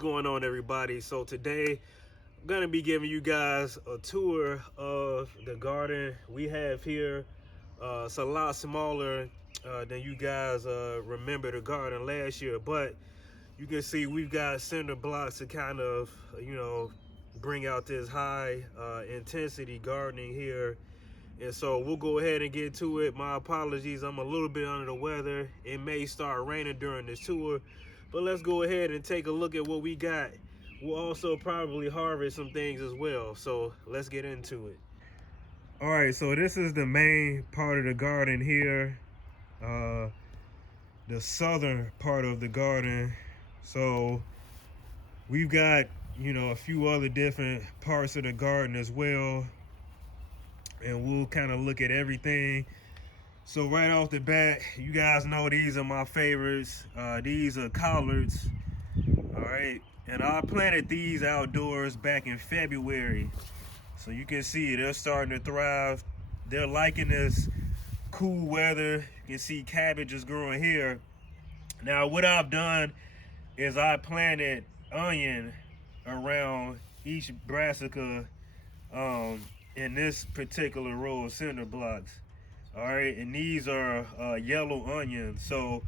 What's going on, everybody? So today I'm gonna be giving you guys a tour of the garden we have here. It's a lot smaller than you guys remember the garden last year, but you can see we've got cinder blocks to kind of bring out this high intensity gardening here. And so we'll go ahead and get to it. My apologies, I'm a little bit under the weather. It may start raining during this tour, but let's go ahead and take a look at what we got. We'll also probably harvest some things as well. So let's get into it. All right, so this is the main part of the garden here. The southern part of the garden. So we've got, a few other different parts of the garden as well. And we'll kind of look at everything. So right off the bat, you guys know these are my favorites. These are collards. All right, and I planted these outdoors back in February. So you can see they're starting to thrive. They're liking this cool weather. You can see cabbage is growing here. Now what I've done is I planted onion around each brassica in this particular row of cinder blocks. All right, and these are yellow onions, so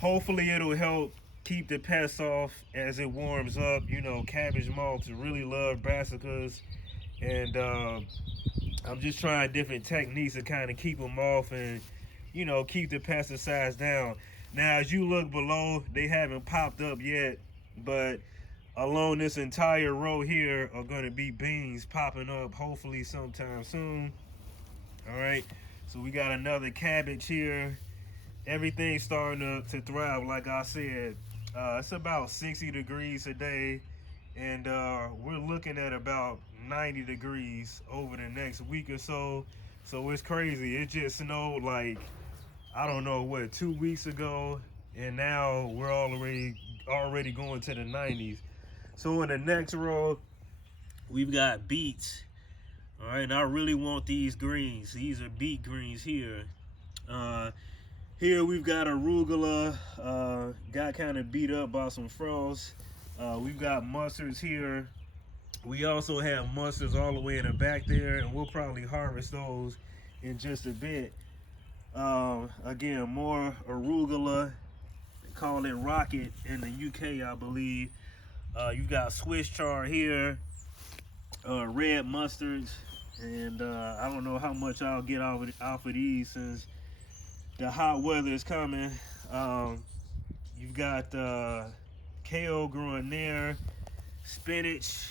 hopefully it'll help keep the pests off as it warms up. Cabbage moths really love brassicas, and I'm just trying different techniques to kind of keep them off and keep the pesticides down. Now as you look below, they haven't popped up yet, but along this entire row here are going to be beans popping up hopefully sometime soon. All right, so we got another cabbage here. Everything's starting to thrive. Like I said, it's about 60 degrees today, and we're looking at about 90 degrees over the next week or so. So it's crazy. It just snowed like, I don't know what, 2 weeks ago, and now we're already going to the 90s. So in the next row, we've got beets. All right, and I really want these greens. These are beet greens here. Here we've got arugula, got kind of beat up by some frost. We've got mustards here. We also have mustards all the way in the back there, and we'll probably harvest those in just a bit. Again, more arugula. They call it rocket in the UK, I believe. You've got Swiss chard here, red mustards, and I don't know how much I'll get off of these since the hot weather is coming. You've got kale growing there, spinach.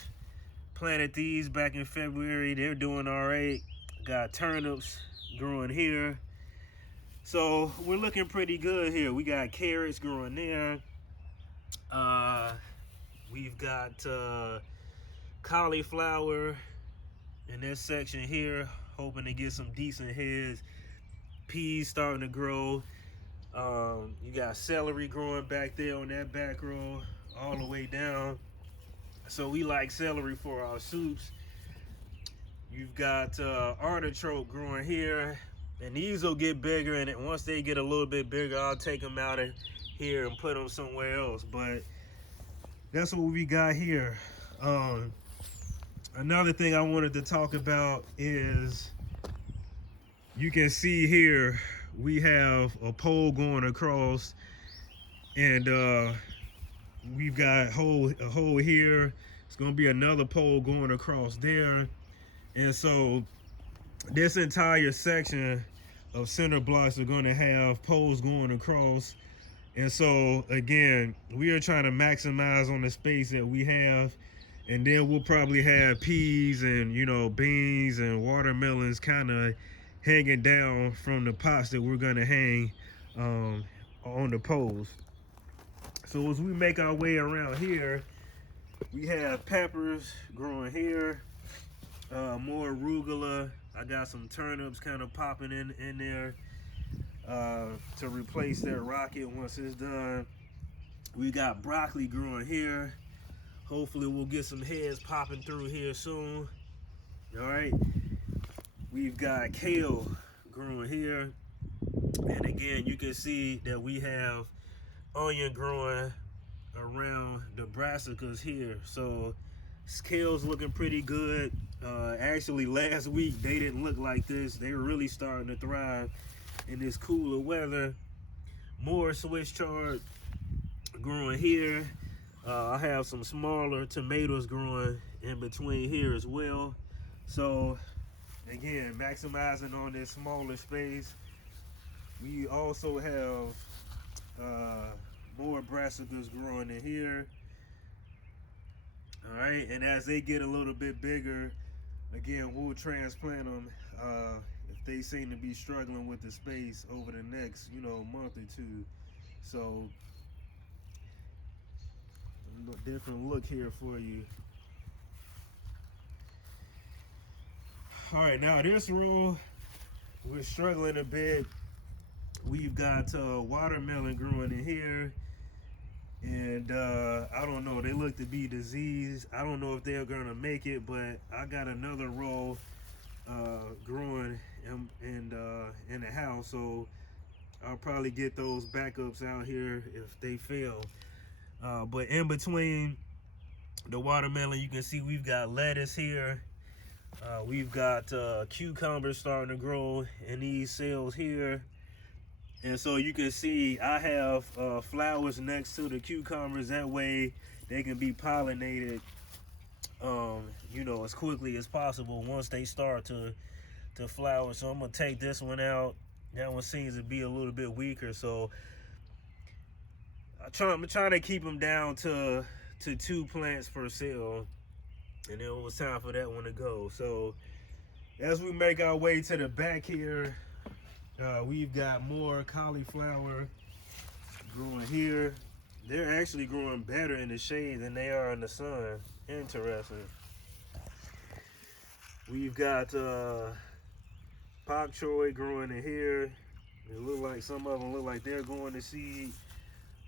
Planted these back in February. They're doing all right. Got turnips growing here. So we're looking pretty good here. We got carrots growing there. We've got cauliflower in this section here, hoping to get some decent heads. Peas starting to grow. You got celery growing back there on that back row, all the way down. So we like celery for our soups. You've got artichoke growing here, and these will get bigger, and once they get a little bit bigger, I'll take them out of here and put them somewhere else. But that's what we got here. Another thing I wanted to talk about is, you can see here we have a pole going across, and we've got a hole here. It's gonna be another pole going across there, and so this entire section of cinder blocks are going to have poles going across. And so again, we are trying to maximize on the space that we have, and then we'll probably have peas and beans and watermelons kind of hanging down from the pots that we're going to hang on the poles. So as we make our way around here, we have peppers growing here, more arugula. I got some turnips kind of popping in there to replace that rocket once it's done. We got broccoli growing here. Hopefully we'll get some heads popping through here soon. All right, we've got kale growing here, and again you can see that we have onion growing around the brassicas here. So scales looking pretty good. Actually, last week they didn't look like this. They were really starting to thrive in this cooler weather. More Swiss chard growing here. I have some smaller tomatoes growing in between here as well. So again, maximizing on this smaller space. We also have more brassicas growing in here. All right, and as they get a little bit bigger, again, we'll transplant them if they seem to be struggling with the space over the next, month or two. So, a different look here for you. All right, now this row, we're struggling a bit. We've got watermelon growing in here. And I don't know, they look to be diseased. I don't know if they're gonna make it, but I got another row growing in the house, so I'll probably get those backups out here if they fail. But in between the watermelon, you can see we've got lettuce here. We've got cucumbers starting to grow in these cells here. And so you can see I have flowers next to the cucumbers. That way they can be pollinated, as quickly as possible once they start to flower. So I'm gonna take this one out. That one seems to be a little bit weaker. So I'm trying to keep them down to 2 plants per cell. And then it was time for that one to go. So as we make our way to the back here, we've got more cauliflower growing here. They're actually growing better in the shade than they are in the sun. Interesting. We've got pak choy growing in here. It look like some of them look like they're going to seed.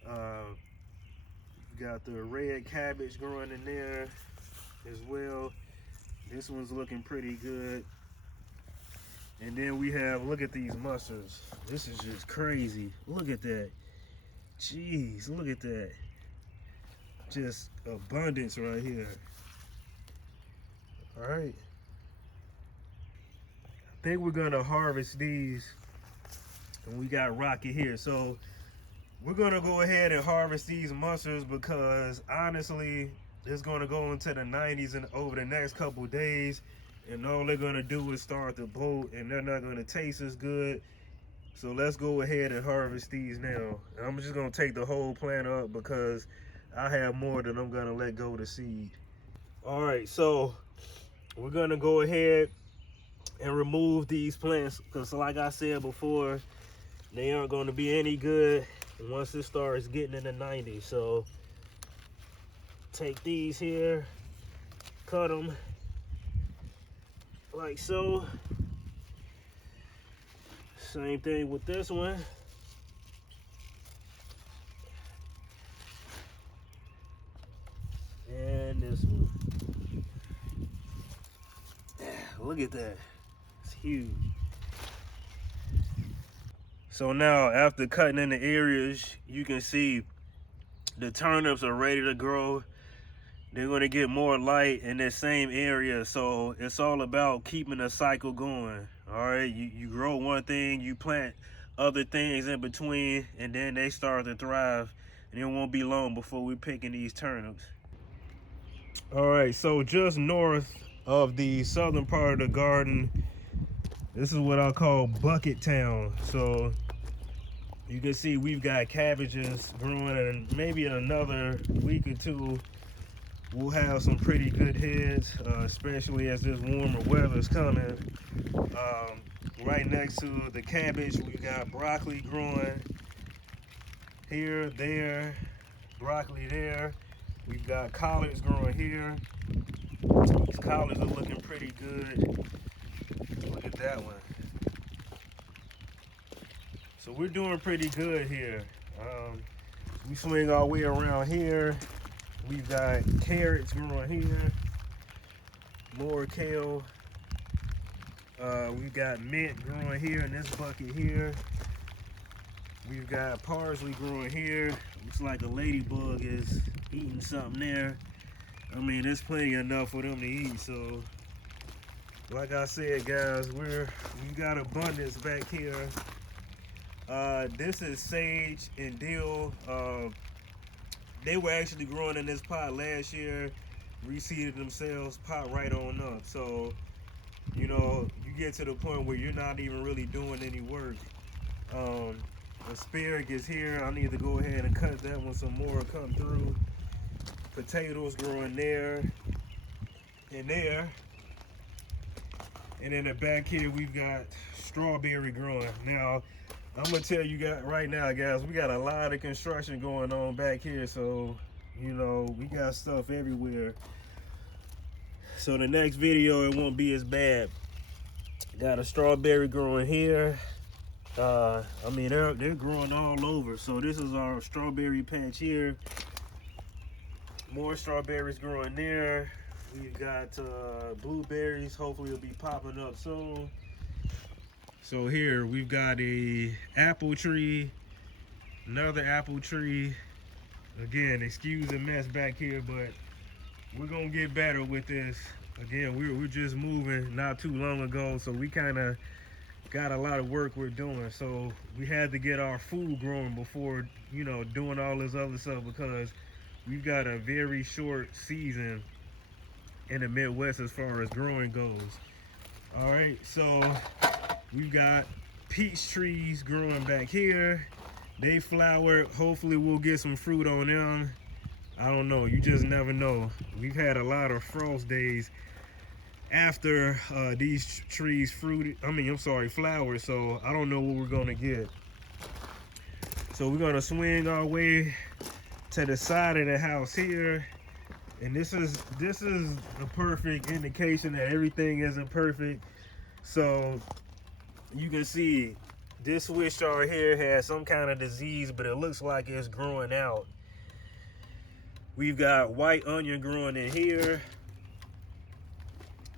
We've got the red cabbage growing in there as well. This one's looking pretty good. And then we have, look at these mustards. This is just crazy. Look at that. Jeez, look at that. Just abundance right here. All right. I think we're gonna harvest these. And we got Rocket here. So we're gonna go ahead and harvest these mustards because honestly, it's gonna go into the 90s and over the next couple days. And all they're gonna do is start to bolt, and they're not gonna taste as good. So let's go ahead and harvest these now. I'm just gonna take the whole plant up because I have more than I'm gonna let go to seed. All right, so we're gonna go ahead and remove these plants because like I said before, they aren't gonna be any good once it starts getting in the 90s. So take these here, cut them like so. Same thing with this one. And this one. Look at that. It's huge. So now after cutting in the areas, you can see the turnips are ready to grow. They're gonna get more light in that same area. So it's all about keeping the cycle going. All right, you grow one thing, you plant other things in between, and then they start to thrive. And it won't be long before we're picking these turnips. All right, so just north of the southern part of the garden, this is what I call Bucket Town. So you can see we've got cabbages growing, and maybe in another week or two, we'll have some pretty good heads, especially as this warmer weather is coming. Right next to the cabbage, we got broccoli growing here, there, broccoli there. We've got collards growing here. These collards are looking pretty good. Look at that one. So we're doing pretty good here. We swing our way around here. We've got carrots growing here, more kale. We've got mint growing here in this bucket here. We've got parsley growing here. Looks like a ladybug is eating something there. I mean, there's plenty enough for them to eat. So, like I said, guys, we got abundance back here. This is sage and dill. They were actually growing in this pot last year, reseeded themselves, pot right on up. So, you know, you get to the point where you're not even really doing any work. Asparagus here, I need to go ahead and cut that one some more, come through. Potatoes growing there and there. And in the back here, we've got strawberry growing. Now, I'm gonna tell you guys right now, guys, we got a lot of construction going on back here. So, you know, we got stuff everywhere. So the next video, it won't be as bad. Got a strawberry growing here. I mean, they're growing all over. So this is our strawberry patch here. More strawberries growing there. We've got blueberries. Hopefully it'll be popping up soon. So here we've got a apple tree, another apple tree. Again, excuse the mess back here, but we're gonna get better with this. Again, we're just moving not too long ago, so we kind of got a lot of work we're doing. So we had to get our food growing before, you know, doing all this other stuff, because we've got a very short season in the Midwest as far as growing goes. All right, so we've got peach trees growing back here. They flowered. Hopefully we'll get some fruit on them. I don't know, you just never know. We've had a lot of frost days after these trees flowered, so I don't know what we're gonna get. So we're gonna swing our way to the side of the house here, and this is a perfect indication that everything isn't perfect. So you can see this Swiss chard here has some kind of disease, but it looks like it's growing out. We've got white onion growing in here.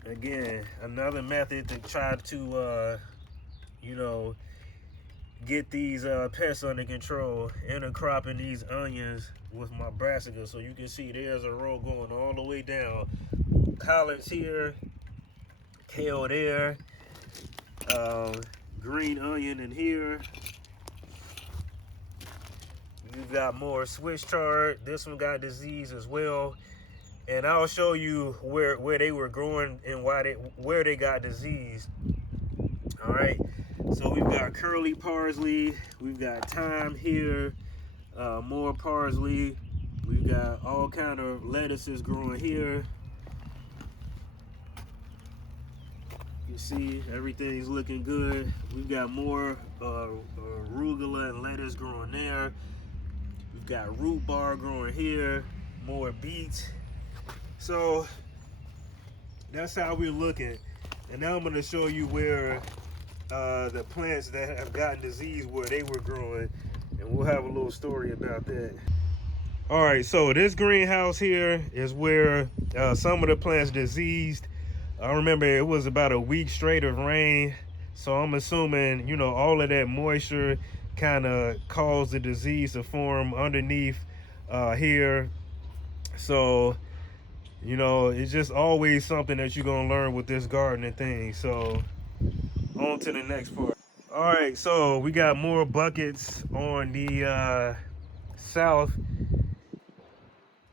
Again, another method to try to, you know, get these pests under control. Intercropping these onions with my brassica. So you can see there's a row going all the way down. Collards here, kale there, green onion in here. We've got more Swiss chard. This one got disease as well. And I'll show you where they were growing and where they got disease. All right, so we've got curly parsley, we've got thyme here, more parsley, we've got all kind of lettuces growing here. You see everything's looking good. We've got more arugula and lettuce growing there. We've got rhubarb growing here, more beets. So that's how we're looking. And now I'm going to show you where the plants that have gotten disease, where they were growing, and we'll have a little story about that. All right, so this greenhouse here is where some of the plants diseased. I remember it was about a week straight of rain, so I'm assuming, you know, all of that moisture kind of caused the disease to form underneath here. So, you know, it's just always something that you're gonna learn with this gardening thing. So on to the next part. All right, so we got more buckets on the south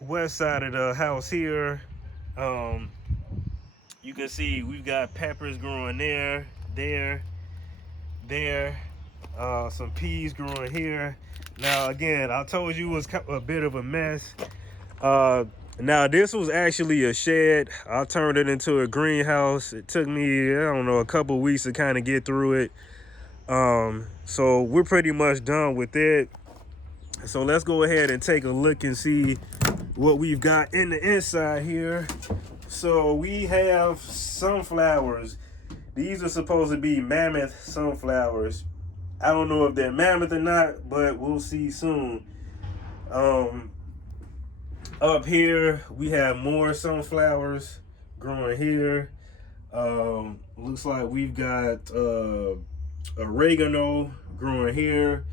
west side of the house here. You can see we've got peppers growing there, some peas growing here. Now again, I told you it was a bit of a mess. Now this was actually a shed. I turned it into a greenhouse. It took me, I don't know, a couple weeks to kind of get through it. So we're pretty much done with it. So let's go ahead and take a look and see what we've got in the inside here. So we have sunflowers. These are supposed to be mammoth sunflowers. I don't know if they're mammoth or not, but we'll see soon. Up here, we have more sunflowers growing here. Looks like we've got oregano growing here.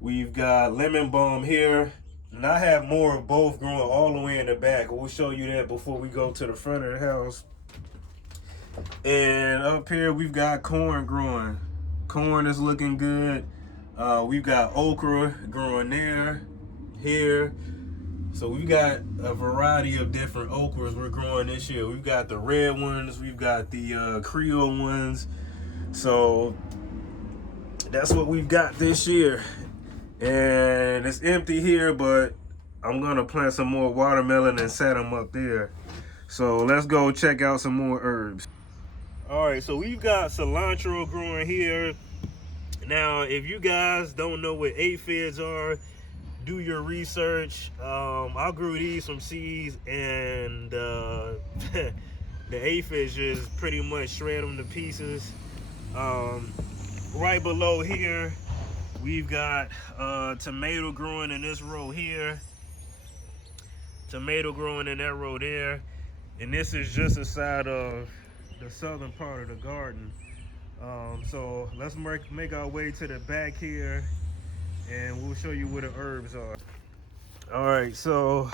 We've got lemon balm here. And I have more of both growing all the way in the back. We'll show you that before we go to the front of the house. And up here we've got corn growing. Corn is looking good. We've got okra growing there, here. So we've got a variety of different okras we're growing this year. We've got the red ones, we've got the Creole ones. So that's what we've got this year. And it's empty here, but I'm gonna plant some more watermelon and set them up there. So let's go check out some more herbs. All right, so we've got cilantro growing here. Now, if you guys don't know what aphids are, do your research. I grew these from seeds, and the aphids just pretty much shred them to pieces. Right below here, we've got tomato growing in this row here. Tomato growing in that row there. And this is just inside of the southern part of the garden. So let's make our way to the back here, and we'll show you where the herbs are. All right, so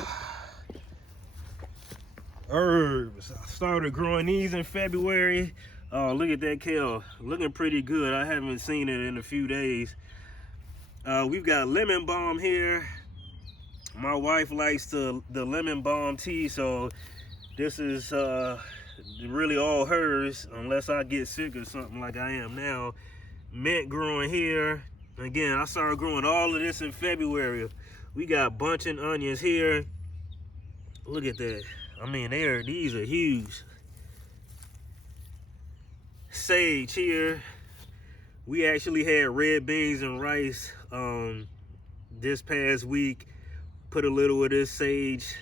herbs. I started growing these in February. Oh, look at that kale, looking pretty good. I haven't seen it in a few days. We've got lemon balm here. My wife likes the lemon balm tea, so this is really all hers, unless I get sick or something like I am now. Mint growing here. Again, I started growing all of this in February. We got bunching onions here. Look at that. I mean, these are huge. Sage here. We actually had red beans and rice this past week. Put a little of this sage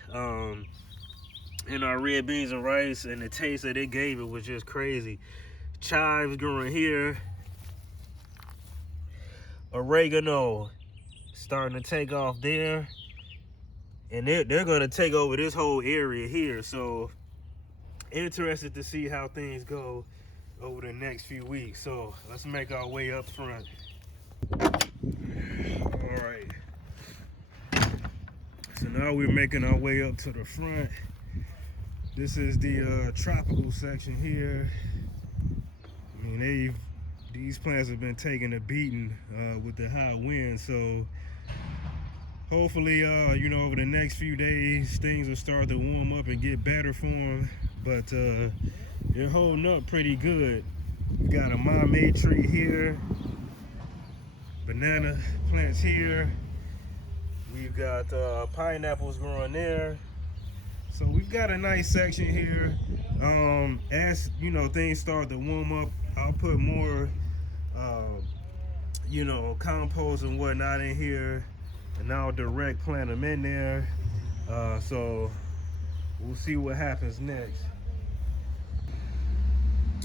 in our red beans and rice, and the taste that it gave it was just crazy. Chives growing here. Oregano starting to take off there, and they're going to take over this whole area here. So interested to see how things go over the next few weeks. So let's make our way up front. All right, so now we're making our way up to the front. This is the tropical section here. I mean, these plants have been taking a beating with the high wind. So hopefully, you know, over the next few days, things will start to warm up and get better for them. But they're holding up pretty good. We got a mamey tree here, banana plants here. We've got pineapples growing there. So we've got a nice section here. As you know, things start to warm up, I'll put more, you know, compost and whatnot in here, and I'll direct plant them in there. So we'll see what happens next.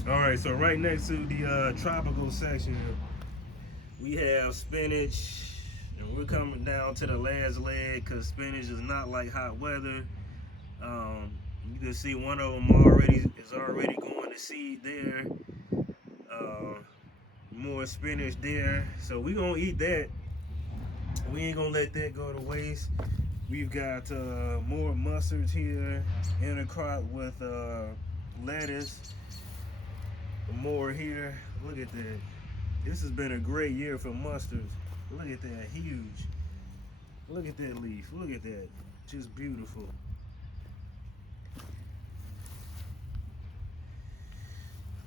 All right, so right next to the tropical section, we have spinach, and we're coming down to the last leg because spinach is not like hot weather. You can see one of them is already going to seed there. More spinach there, so we're gonna eat that. We ain't gonna let that go to waste. We've got more mustards here, intercrop with lettuce. More here. Look at that. This has been a great year for mustards. Look at that, huge. Look at that leaf. Look at that, just beautiful.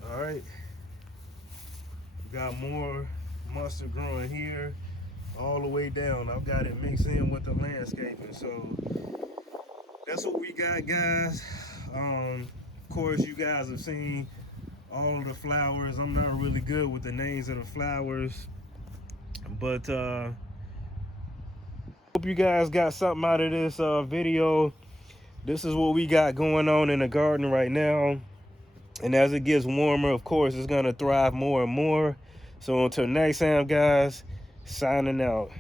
All right, we got more mustard growing here all the way down. I've got it mixed in with the landscaping. So that's what we got, guys. Of course, you guys have seen all of the flowers. I'm not really good with the names of the flowers, but hope you guys got something out of this video. This is what we got going on in the garden right now. And as it gets warmer, of course, it's going to thrive more and more. So until next time, guys, signing out.